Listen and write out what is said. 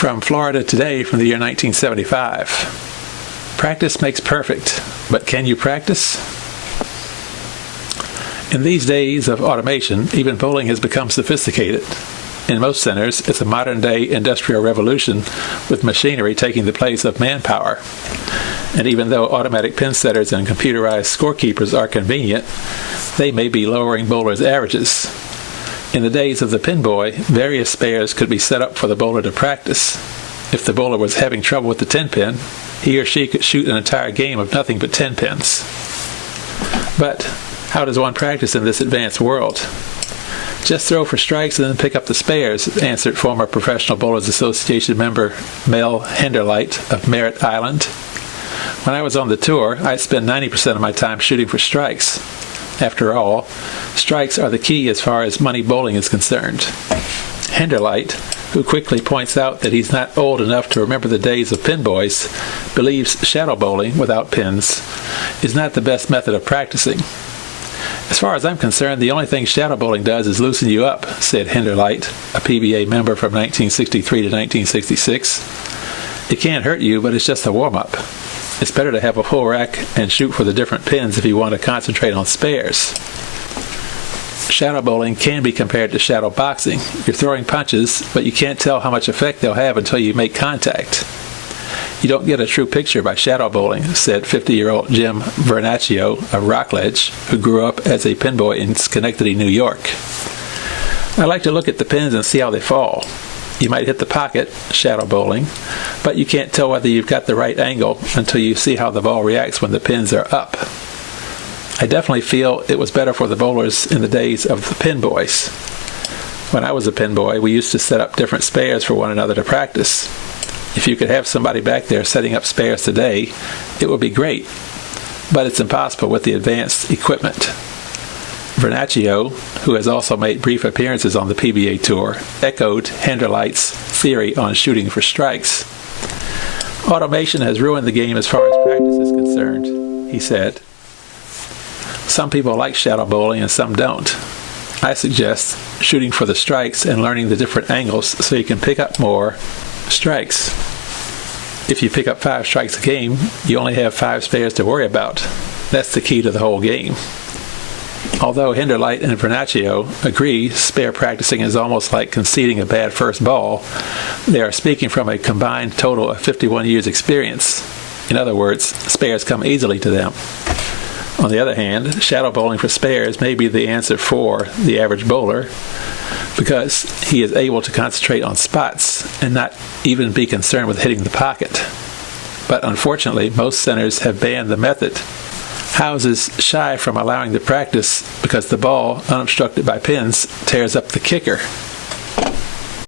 From Florida Today from the year 1975. Practice makes perfect, but can you practice? In these days of automation, even bowling has become sophisticated. In most centers, it's a modern-day industrial revolution with machinery taking the place of manpower. And even though automatic pin setters and computerized scorekeepers are convenient, they may be lowering bowlers' averages. In the days of the pin boy, various spares could be set up for the bowler to practice. If the bowler was having trouble with the 10-pin, he or she could shoot an entire game of nothing but 10 pins. But how does one practice in this advanced world? Just throw for strikes and then pick up the spares, answered former Professional Bowlers Association member Mel Henderlight of Merritt Island. When I was on the tour, I'd spend 90% of my time shooting for strikes. After all, strikes are the key as far as money bowling is concerned. Henderlight, who quickly points out that he's not old enough to remember the days of pin boys, believes shadow bowling without pins is not the best method of practicing. As far as I'm concerned, the only thing shadow bowling does is loosen you up, said Henderlight, a PBA member from 1963 to 1966. It can't hurt you, but it's just a warm-up. It's better to have a full rack and shoot for the different pins if you want to concentrate on spares. Shadow bowling can be compared to shadow boxing. You're throwing punches, but you can't tell how much effect they'll have until you make contact. You don't get a true picture by shadow bowling, said 50-year-old Jim Vernaccio of Rockledge, who grew up as a pin boy in Schenectady, New York. I like to look at the pins and see how they fall. You might hit the pocket, shadow bowling, but you can't tell whether you've got the right angle until you see how the ball reacts when the pins are up. I definitely feel it was better for the bowlers in the days of the pin boys. When I was a pin boy, we used to set up different spares for one another to practice. If you could have somebody back there setting up spares today, it would be great, but it's impossible with the advanced equipment. Vernaccio, who has also made brief appearances on the PBA Tour, echoed Henderlight's theory on shooting for strikes. Automation has ruined the game as far as practice is concerned, he said. Some people like shadow bowling and some don't. I suggest shooting for the strikes and learning the different angles so you can pick up more strikes. If you pick up 5 strikes a game, you only have 5 spares to worry about. That's the key to the whole game. Although Henderlight and Vernaccio agree spare practicing is almost like conceding a bad first ball, they are speaking from a combined total of 51 years' experience. In other words, spares come easily to them. On the other hand, shadow bowling for spares may be the answer for the average bowler because he is able to concentrate on spots and not even be concerned with hitting the pocket. But unfortunately, most centers have banned the method. Houses shy from allowing the practice because the ball, unobstructed by pins, tears up the kicker.